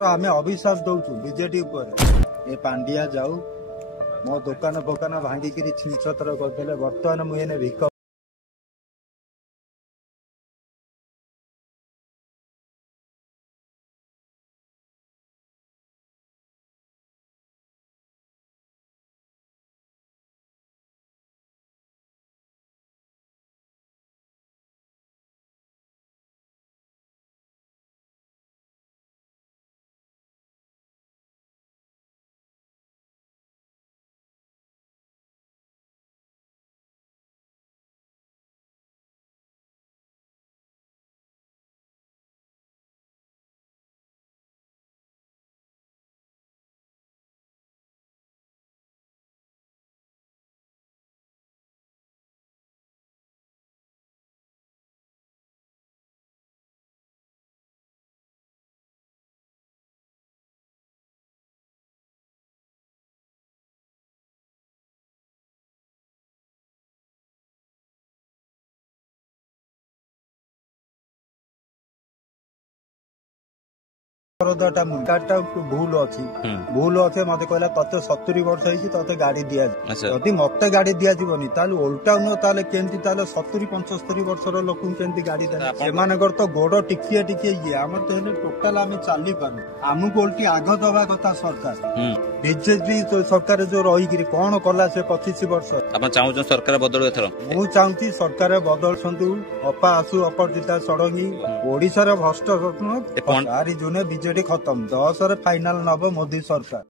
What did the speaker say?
आमे अविश्वास दौचु बीजेडी ए पांडिया जाऊ मो दुकान फोकान भांगिक छिनछतर करदे बर्तमान मुझे भिक भूल अच्छे मत कहला ते 70 वर्ष होते गाड़ी दिया जदि मत गाड़ी दिजावनी उल्टा नुह केमती 70-75 वर्षर लोक केमती गाड़ी दे तो गोड़ टिकिए टिकिए ये आम तो टोटाल आम चली पार आमको उल्टी आग दवा कथा सरकार बीजेपी सरकार जो रही कौन कला से 25 वर्ष सरकार बदल मु चाहूँ सरकार बदलु अपा आसु अपरजिता षडंगी ओडिशार भ्रष्ट जुने बीजेडी खत्म 10 फाइनाल नब मोदी सरकार।